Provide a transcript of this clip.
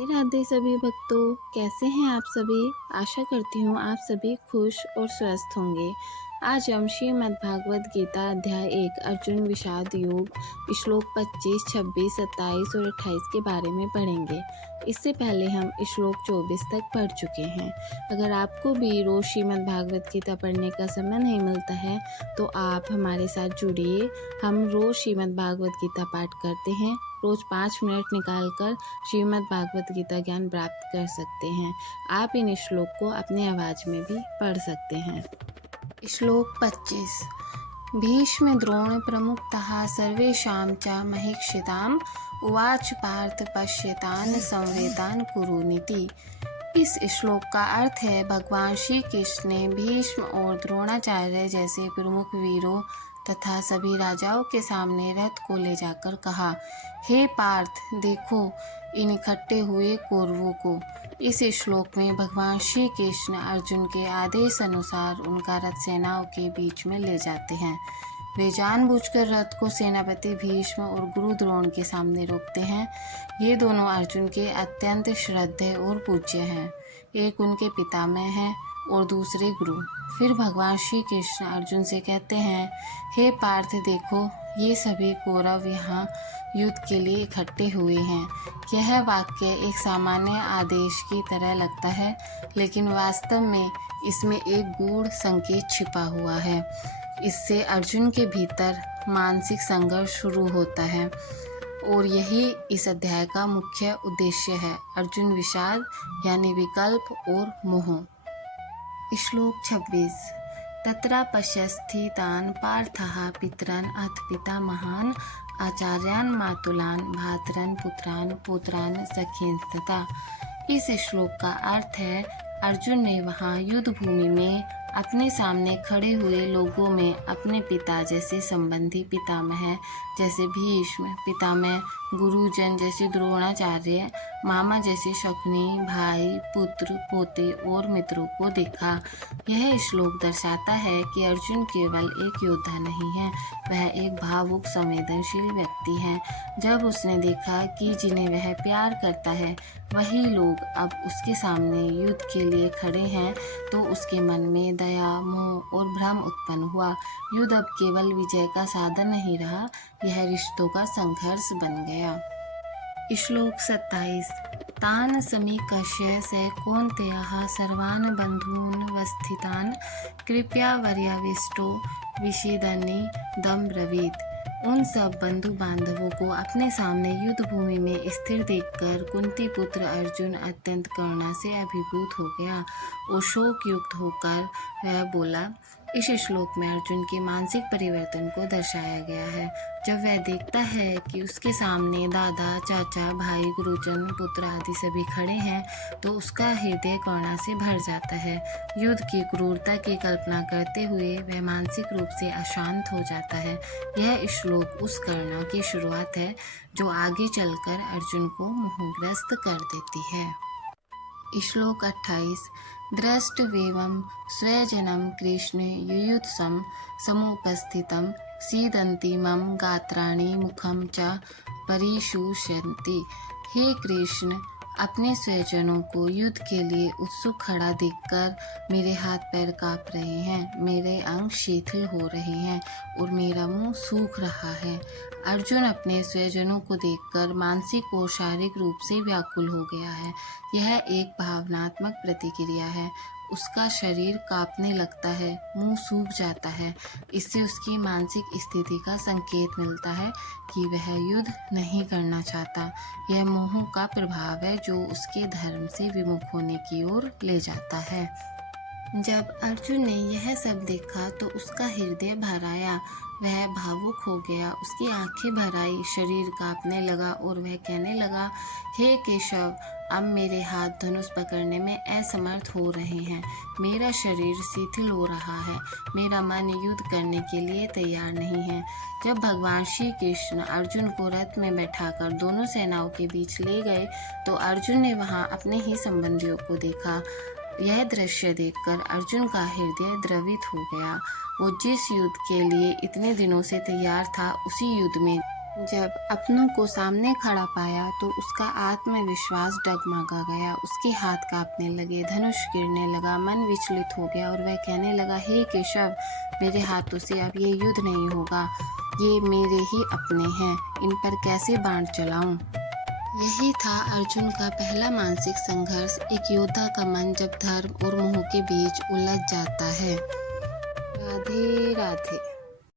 राधे राधे सभी भक्तों, कैसे हैं आप सभी। आशा करती हूँ आप सभी खुश और स्वस्थ होंगे। आज हम श्रीमद् भागवत गीता अध्याय 1 अर्जुन विषाद योग श्लोक 25, 26, 27 और 28 के बारे में पढ़ेंगे। इससे पहले हम श्लोक 24 तक पढ़ चुके हैं। अगर आपको भी रोज श्रीमद् भागवत गीता पढ़ने का समय नहीं मिलता है तो आप हमारे साथ जुड़िए। हम रोज श्रीमद् भागवत गीता पाठ करते हैं। रोज 5 मिनट निकालकर श्रीमद् भागवत गीता ज्ञान प्राप्त कर सकते हैं। आप इन श्लोक को अपनी आवाज में भी पढ़ सकते हैं। श्लोक 25। भीष्म द्रोण प्रमुखतः सर्वेषां च महीक्षिताम् उवाच पार्थ पश्यतान् संवेतान् कुरुनिति। इस श्लोक का अर्थ है, भगवान श्री कृष्ण ने भीष्म और द्रोणाचार्य जैसे प्रमुख वीरों तथा सभी राजाओं के सामने रथ को ले जाकर कहा, हे पार्थ, देखो इन इकट्ठे हुए कौरवों को। इस श्लोक में भगवान श्री कृष्ण अर्जुन के आदेश अनुसार उनका रथ सेनाओं के बीच में ले जाते हैं। वे जानबूझकर रथ को सेनापति भीष्म और गुरु द्रोण के सामने रोकते हैं। ये दोनों अर्जुन के अत्यंत श्रद्धेय और पूज्य हैं। एक उनके पितामह हैं और दूसरे गुरु। फिर भगवान श्री कृष्ण अर्जुन से कहते हैं, हे पार्थ, देखो ये सभी कौरव यहाँ युद्ध के लिए इकट्ठे हुए हैं। यह वाक्य एक सामान्य आदेश की तरह लगता है, लेकिन वास्तव में इसमें एक गूढ़ संकेत छिपा हुआ है। इससे अर्जुन के भीतर मानसिक संघर्ष शुरू होता है और यही इस अध्याय का मुख्य उद्देश्य है, अर्जुन विषाद यानी विकल्प और मोह। श्लोक 26। तत्र पश्यस्थितान् पार्थः पितरान् अथ पितामहान् आचार्यान् मातुलान् भ्रातरान् पुत्रान् पौत्रान् सखींस्तथा। इस श्लोक का अर्थ है, अर्जुन ने वहाँ युद्ध भूमि में अपने सामने खड़े हुए लोगों में अपने पिता जैसे संबंधी पितामह जैसे भीष्म, पितामह गुरुजन जैसे द्रोणाचार्य, मामा जैसे शकुनी, भाई, पुत्र, पोते और मित्रों को देखा। यह श्लोक दर्शाता है कि अर्जुन केवल एक योद्धा नहीं है, वह एक भावुक संवेदनशील व्यक्ति है। जब उसने देखा कि जिन्हें वह प्यार करता है वही लोग अब उसके सामने युद्ध के लिए खड़े हैं, तो उसके मन में दया, मोह और भ्रम उत्पन्न हुआ। युद्ध अब केवल विजय का साधन नहीं रहा, यह रिश्तों का संघर्ष बन गया। श्लोक 27। तान् समीकर्ष्य स कौन्तेयः सर्वान् बन्धून् वस्थितान् कृपया वर्याविष्टो विषीदन्निदं ब्रवीत्। उन सब बंधु बांधवों को अपने सामने युद्ध भूमि में स्थिर देखकर कुंती पुत्र अर्जुन अत्यंत करुणा से अभिभूत हो गया और शोक युक्त होकर वह बोला। इस श्लोक में अर्जुन के मानसिक परिवर्तन को दर्शाया गया है। जब वह देखता है कि उसके सामने दादा, चाचा, भाई, गुरुजन, पुत्र आदि सभी खड़े हैं, तो उसका हृदय करुणा से भर जाता है। युद्ध की क्रूरता की कल्पना करते हुए वह मानसिक रूप से अशांत हो जाता है। यह श्लोक उस करुणा की शुरुआत है जो आगे चलकर अर्जुन को मोहग्रस्त कर देती है। श्लोक 28। दृष्ट्वेवं स्वजनं कृष्ण युयुत्सं समुपस्थितं सीदन्ति मम गात्राणि मुखं च परिशुष्यन्ति। हे कृष्ण, अपने स्वजनों को युद्ध के लिए उत्सुक खड़ा देखकर मेरे हाथ पैर काँप रहे हैं, मेरे अंग शिथिल हो रहे हैं और मेरा मुंह सूख रहा है। अर्जुन अपने स्वजनों को देखकर मानसिक और शारीरिक रूप से व्याकुल हो गया है। यह एक भावनात्मक प्रतिक्रिया है। उसका शरीर कांपने लगता है, मुंह सूख जाता है। इससे उसकी मानसिक स्थिति का संकेत मिलता है कि वह युद्ध नहीं करना चाहता। यह मोह का प्रभाव है जो उसके धर्म से विमुख होने की ओर ले जाता है। जब अर्जुन ने यह सब देखा तो उसका हृदय भर आया, वह भावुक हो गया, उसकी आंखें भर आई, शरीर कांपने लगा और वह कहने लगा, हे केशव, अब मेरे हाथ धनुष पकड़ने में असमर्थ हो रहे हैं, मेरा शरीर शिथिल हो रहा है, मेरा मन युद्ध करने के लिए तैयार नहीं है। जब भगवान श्री कृष्ण अर्जुन को रथ में बैठाकर दोनों सेनाओं के बीच ले गए तो अर्जुन ने वहां अपने ही संबंधियों को देखा। यह दृश्य देखकर अर्जुन का हृदय द्रवित हो गया। वो जिस युद्ध के लिए इतने दिनों से तैयार था, उसी युद्ध में जब अपनों को सामने खड़ा पाया तो उसका आत्मविश्वास डगमगा गया। उसके हाथ कांपने लगे, धनुष गिरने लगा, मन विचलित हो गया और वह कहने लगा, हे केशव, मेरे हाथों से अब ये युद्ध नहीं होगा। ये मेरे ही अपने हैं, इन पर कैसे बाण चलाऊं? यही था अर्जुन का पहला मानसिक संघर्ष, एक योद्धा का मन जब धर्म और मोह के बीच उलझ जाता है। राधे राधे।